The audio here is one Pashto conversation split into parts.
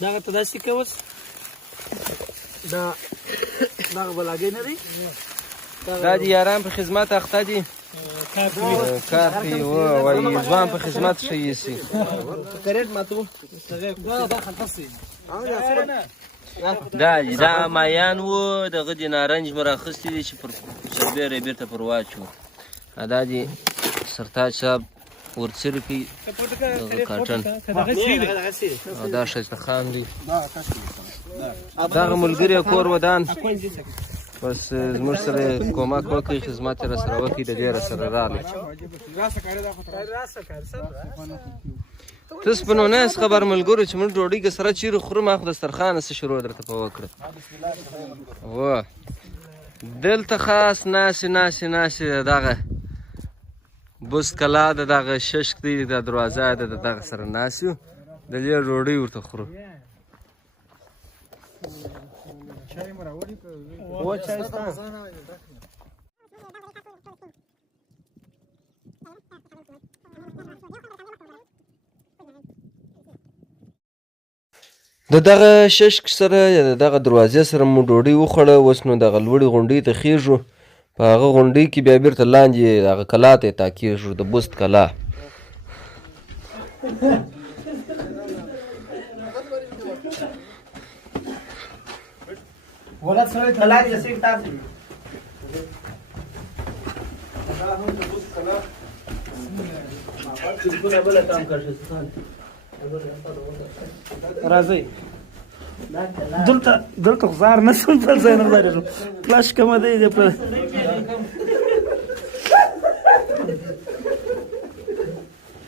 دغه ته داسې کې اوس دغه بلاګې نه دی دا دي یاران په خدمت اخته دي کار کوي وایي ځوان په خدمت ښه ایسي دا مایان وو دغه دي نارنج مو راخیستي دي چې پر سربیره یې بېرته پر واچو دا دي سرتاج صاحب ورڅري کوي دغه کاټن او دا ښایسته خان دی دغه ملګري کور ودان بس زموږ سره کومک وکړي خدمت یې راسره وکړي د دې راسره راغلی تاسو په نونس خبر ملګرو چې موږ ډوډۍ که سره چیرې خورو ما خو دسترخوانه څه شروع درته په وکړه و دلته خاص ناسې دغه بست کلا د دغه ششک دی د دروازه د دغه سره ناست یو د دې ډوډۍ ورته خورو د دغه ششک سره یا د دغه دروازې سره مو ډوډۍ وخوړه اوس نو دغه لوړې غونډۍ ته خیږو په هغه غونډۍ کې بیا بیرته لاندې هغه کلا ته یې تاکېږو د بست کلا راځئ دلته غزار نشم بل ځای نه ګزارېږم فلاش کمه دی په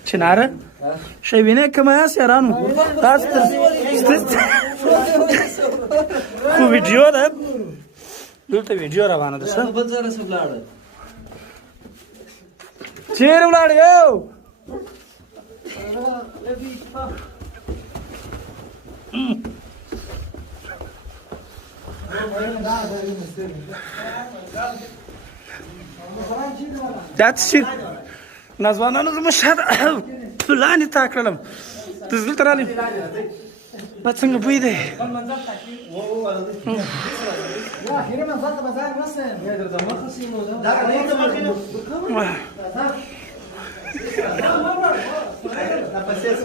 چناره شیبینه کمه یاست یارانو تاسو خو ویډیو ده دلته ویډیو روانه ده څه چیرې ولاړ یو دا څه نازوانانو زما شاته لاندې تا کړلم ته دلته رالې دا څنګه بوی دی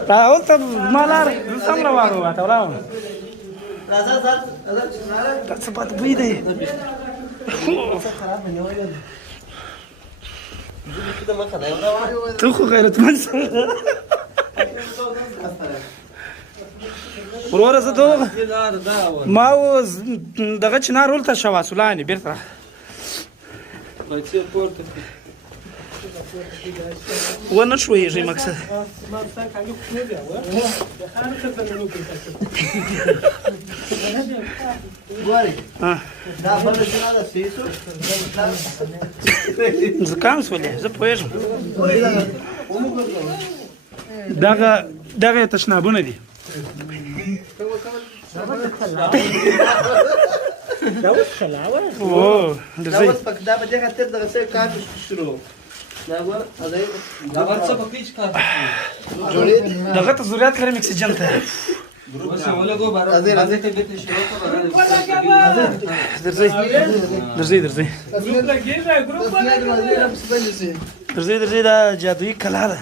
راولته ما لار سم روان وو ته ولاړم دا څه بد بوی دی ته خو غیرتمند وروره زه ته ما اوس دغه چنار ولته شواسو لاندې بېرته ونه شویږي مقصد زکام شولې زه پوهېږم دغه تشنابونه دي دا اوس خلاوه او دا اوس پک دا به دغه تر دغه څه کار شروع دا ورڅ په پیچ کار دغه ته ضرورت لري اکسیجن ته درځي دا جادویي کلا ده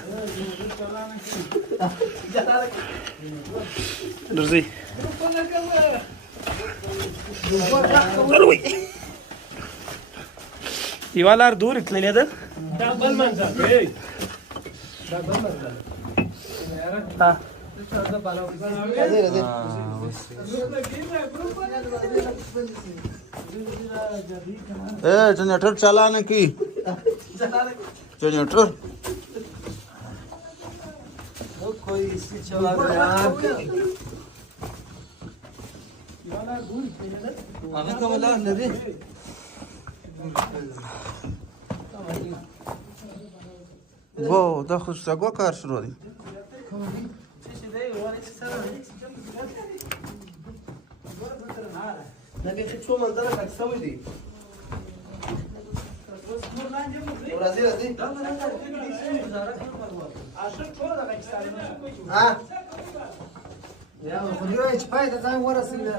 درځي یوه لار دورې تللې ده دا بل منظر जनरेटर चलाने की जनरेटर कोई इसकी चला هغه کومه لار نه دی واو دا خو څنګه کار شروع دی دا کې څو منځره کټ سوي دي راځي ها یا خو دې وایي چې پای ته ځان ورسېږي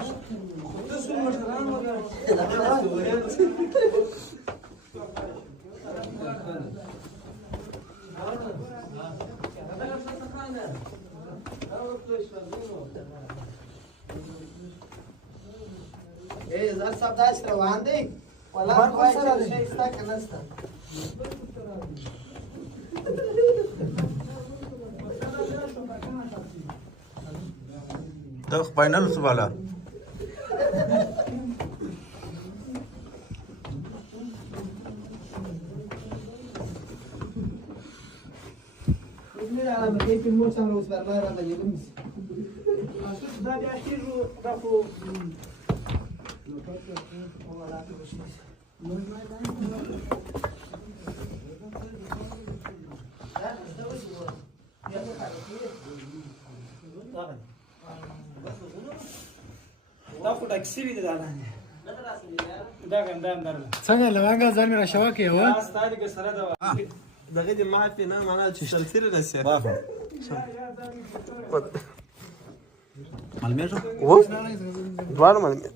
زر صاحب داسې روان دی والله وایي چې شی شته که نه شته دا فاینل شو والا دا خو ټاکسي وي دا نه دا ګندام درله څنګه لوانګه ځان مې را شوا کې و دا ستاره کې سره دا دغه دې معافي نه معنا چې سلسله راسي معلومه شو و دوار معلومه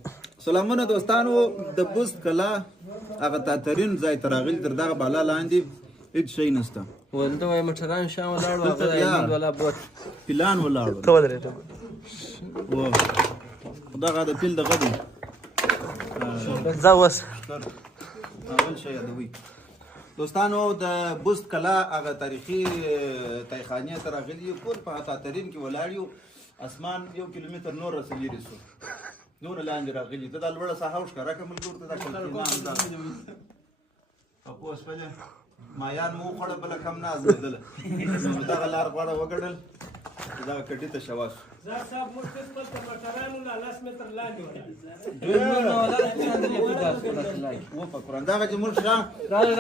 سلامونه دوستانو د بوست کلا هغه تاترین ځای تراغل تر دغه بالا لاندې هیڅ شي نشته ولته وای مټران شام ولاړ هغه ایمیل ولا بوت پلان ولاړو ته ودرېږه و دغه د پیل دغه دی ځه اوس اول شی یادوي دوستانو د بوست کلا هغه تاریخي تایخانه تراغلی کور په تاترین کې ولاړ یو اسمان 1 کیلومتر نور رسېږي رسو نور لاندې راغلی ته د لوړه ساحه ښکارا کوم ګور ته د کلکینان دا په پوس په مایان مو خړ بل کم ناز بدل دا لار غواړه وګړل دا کټی ته شواس زار صاحب موږ څه په مټرانو لا 10 متر لاندې و په قران دا چې موږ شاه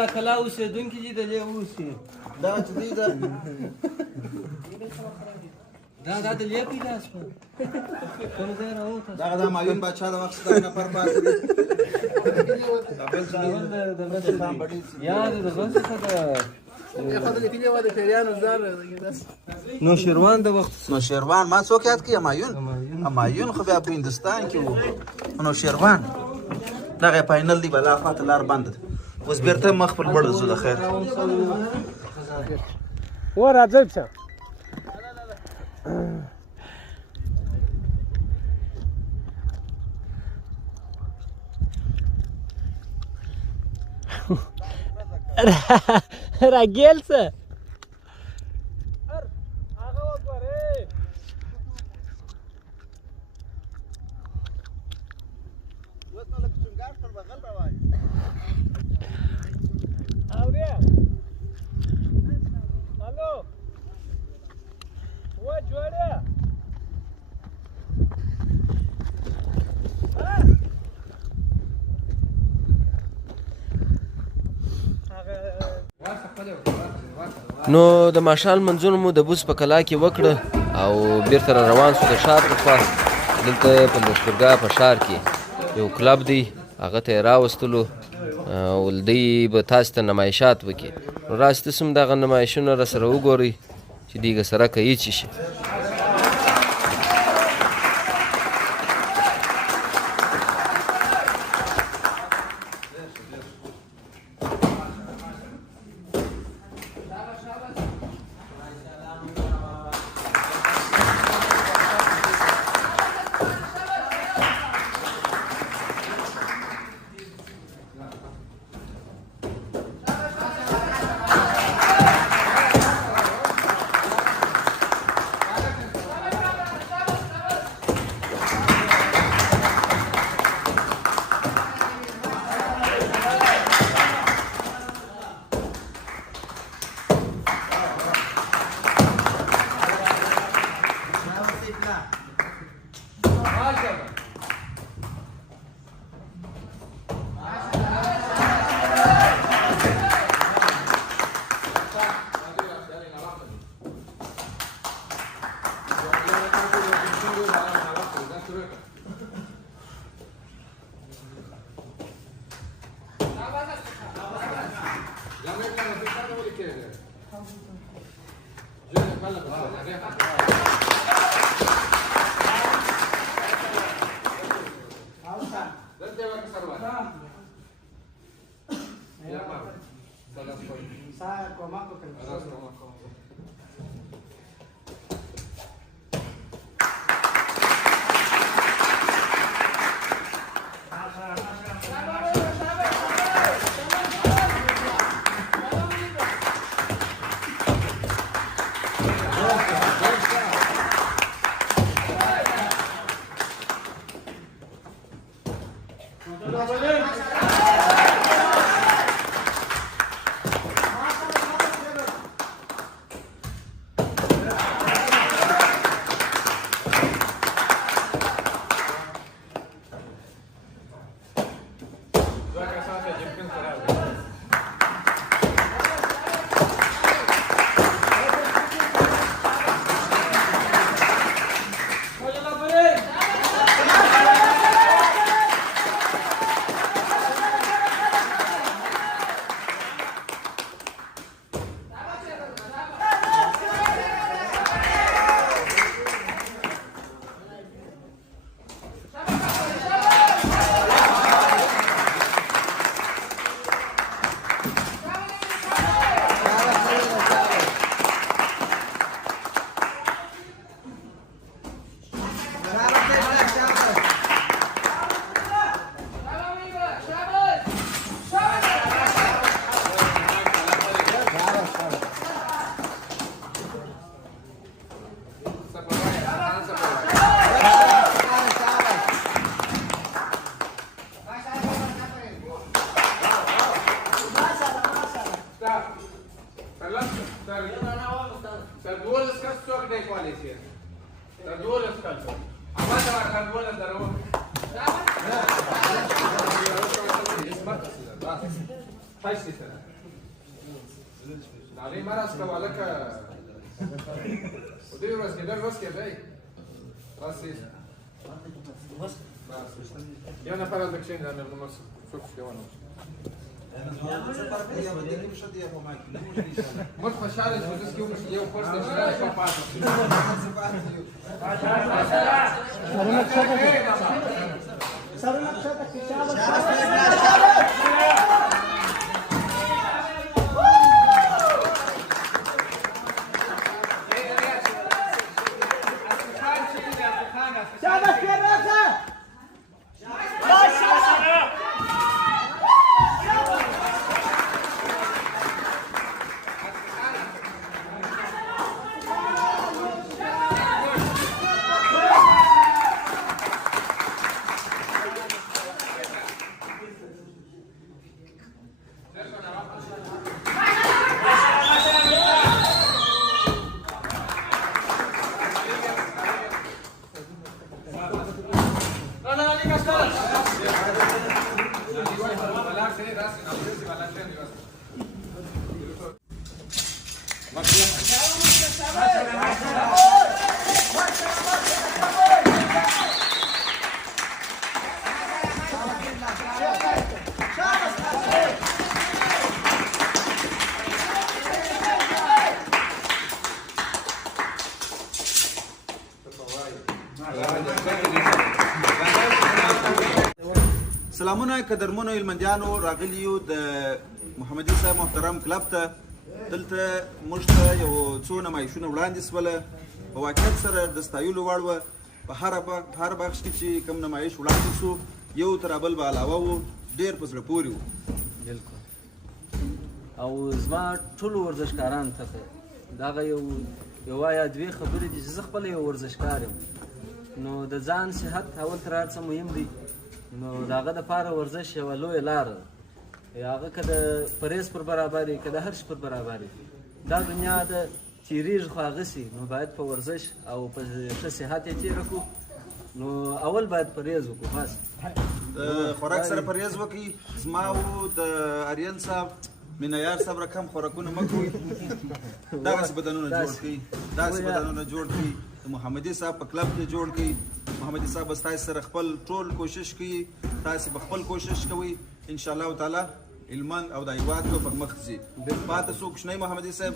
را کلا اوسې دونکي دي د له اوسې دا چې دی دا دا د له پیداس په کوم ځای راوته دا مایون بادشاہ د وخت څخه نفر پاتې دا بل څه د مسلمان بډې یاد د بس څخه نو شیروان د وخت نو شیروان ما څوک یاد کی همایون خو بیا په هندستان کې وو نو شیروان دغه فاینل دی بلا فات لار بند اوس بیرته مخ پر بړ زو د خیر و راځي څه راګیل څه هغه وګوره اوریا الو و جوړه نو د ماشال منځونو مو د بوس په کلا کې وکړه او بیرته روان شو د شار په خوا دلته په لښکرګاه په شار کې یو کلب دی هغه ته یې راوستلو ولدی به تاسو ته نمایشات وکړي نو راسته سم دغه نمایشونه راسره وګورئ چې دیګه سره کوي چې شي Ja naparam da księdza, ale no co śpiewaną. Может пошарить, вот если умыш, я ухожу, что я попаду. سلامونه قدرمنو هلمندیانو راغلیو د محمدي صاحب محترم کلب ته. دلته موږ ته یو څو نمایشونه وړاندې سوله، په واقعیت سره د ستایلو وړ وه. په هر بخش کې چې کوم نمایش وړاندې سو یو تر بل به علاوه و، ډېر په زړه پورې و. بالکل. او زما ټولو ورزشکارانو ته دغه یوه یا دوې خبرې دي چې زه خپله یو ورزشکار یم، نو د ځان صحت اول تر هر څه مهم دی. نو د هغه دپاره ورزش یوه لویه لاره ده. هغه که د پریز پر برابر وي، که د هر شي پر برابر وي. دا دنیا ده تېرېږي خو هغسې، نو باید په ورزش او په ښه صحت یې تېره کړو. نو اول باید پریز وکړو. بس د خوراک سره پریز وکړي. زما و د اریان صاحب مینهیار صاحب رقم خوراکونه مه کوئ. دغسې بدنونه جوړ کړئ، داسې بدنونه جوړ کړئ. د محمدي صاحب په کلب کې جوړ کړئ. محمدي صاحب به ستاسې سره خپل ټول کوشش کوي، تاسې به خپل کوشش کوئ. انشاءالله تعالی هلمند او د هېواد به پر مخ ځي. پاتې څو کوچنی محمدي صاحب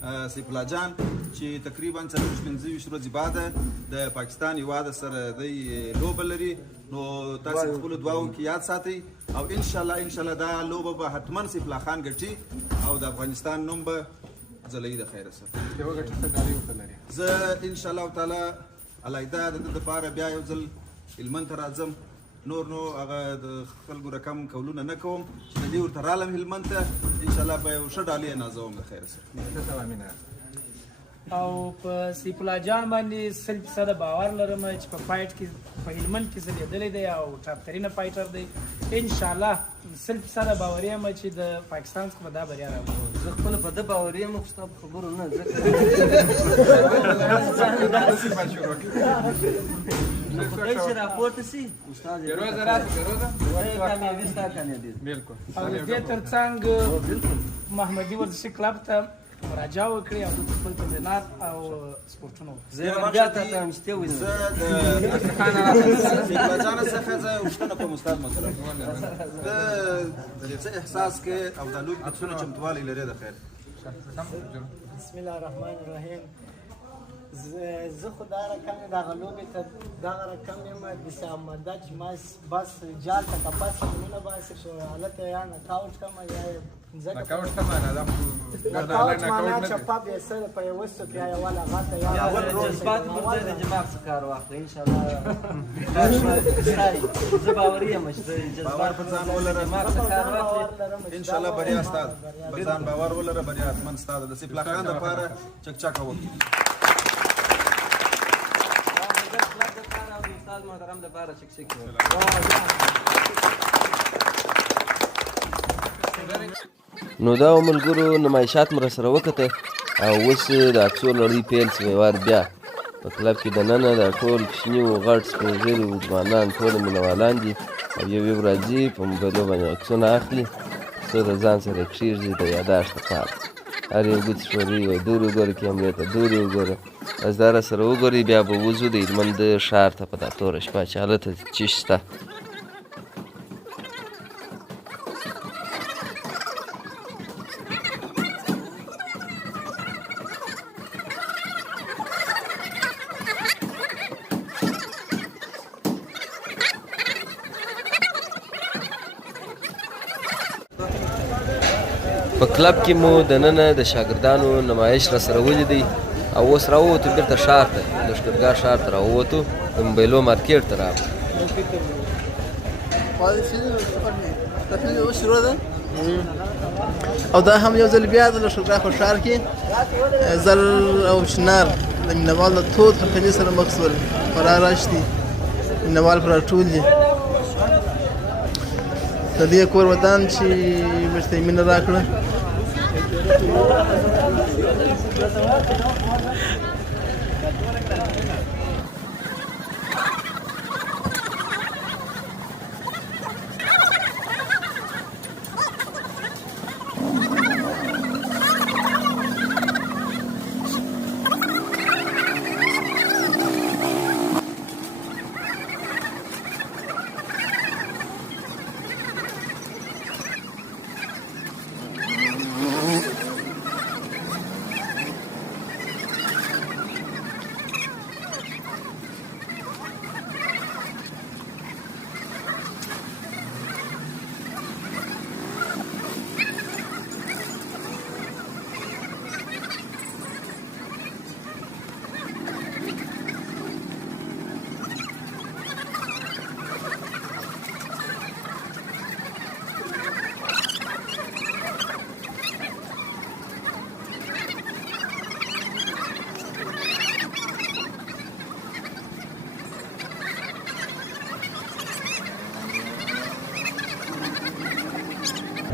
سیف الله جان چې تقریبا 45 ورځې بعد د پاکستان هیواد سره دی لوبه لري نو تاسو خپل دعاو کې یاد ساتئ او ان شاء الله دا لوبه به حتما سیف الله خان ګټي او د افغانستان نوم به ځلوي د خیر سره یو ګټه څه ډالۍ ورته لري زه ان شاء الله تعالی علیده د لپاره بیا یو ځل هلمند ته راځم نور نو هغه د خلکو رقم کولونه نه کوم چې د دې ورته رالم هلمند ته ان شاء الله به یو ښه ډالۍ نازوم د خیر سره او په سیف الله جان باندې 100% باور لرم چې په فایټ کې په هلمند کې زلیدلی دی او ټاپ ترینه فایټر دی ان شاء الله 100% باور یم چې د پاکستان څخه به دا بریا راوړي زه خپل په ده باور یم خو ستا په خبرو نه خدای چې راپورته سي استاد د روزه راځي د روزه کامیابي ستا کامیابي بالکل او د دې ترڅنګ محمدي ورزشي کلب ته مراجعه وکړي او د خپل تمرینات او سپورټونه زه به بیا ته ته مشته وینم زه د سیف الله جان څخه زه وشتنه کوم استاد محترم د څه احساس کې او د لوب کې څونه چمتووالی لري د خیر بسم الله الرحمن الرحیم زه خو دا رقم دغه لوبې ته دغه رقم یم داسې آماده چې ما بس جال ته کپاس کلونه باسي خو هلته یا نکاوټ کړم یا یې نکاوټ څه معنا ده نکاوټ معنا چپا بیا سره په یوه څوک یا یوه لغته یا جذبات پر ځای د دماغ څخه کار واخلئ ان شاء الله زه باوري یم چې باور پر ځان ولره دماغ څخه کار واخلئ ان شاء الله بریا ستاد پر ځان باور ولره بریا حتما ستاد د سیف الله خان لپاره چکچاکه وکړي استاد محترم لپاره چک نو دا ملګرو نمایشات مر سره وکړه او اوس د څو لړۍ پیل شوی وار بیا په کلب کې دننه د ټول کوچني او غټ سپین ږیري ځوانان ټول مینوالان دي او یو یو راځي په موبایلو باندې عکسونه اخلي څو د ځان سره کښېږدي د یاداشت لپاره هر یو ګوت شوري او دور وګوره کیمرې ته دور وګوره بس دا راسره وګورئ بیا به وځو د هلمند ښار ته په دا توره شپه چې هلته چیش شته په کلب کې مو دننه د شاګردانو نمایش راسره ولیدی او اوس راووتو بېرته ښار ته لښکرګاه ښار ته راووتو د موبایلو مارکېټ ته راغلو شروع ده او دا هم یو ځل بیا د لښکرګاه په ښار کې زر او چنار د مینهوال د تود خلخلي سره مخ شول په راشتي مینهوال په راټول دي د دې کور ودان چې ورته یې مینه راکړه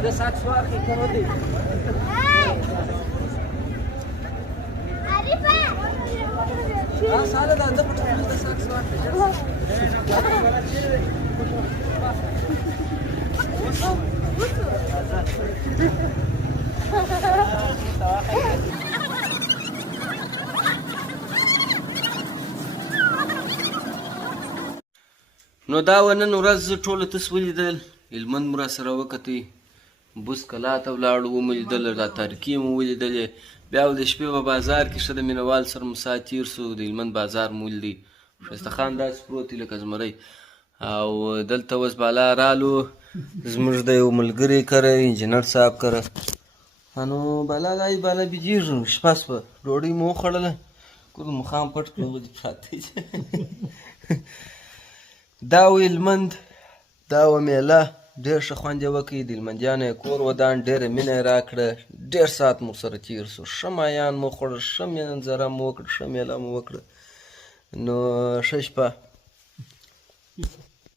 د ساک سوار کې کوم دی ساله دا د پټو د ساک سوار نو دا ونن ورځ ټوله تاسو ولیدل هلمند مو راسره وکتئ بوس کلا ته ولاړو ومو لیدل دا تاریکي مو ولیدلې بیا د شپې په بازار کې ښه د مینوال سره مو ساعت تېر سو د هلمند بازار مول دی ښایسته خان داسې پروت دی لکه زمری او دلته اوس بالا رالو زموږ د یو ملګري کره انجینر صاحب کره نو بالا دای بالا بیجیږو شپه شوه ډوډۍ مو وخوړله کور مخام پټ کړو دې پراته دا و هلمند دا و میله ډېر ښه خوند یې وکړ د هلمندیانو یې کور ودان ډېره مینه یې راکړه ډېر ساعت مو سره تېر سو ښه مایان مو خوړل ښه منظره مو وکړه ښه میله مو وکړه نو ښه شپه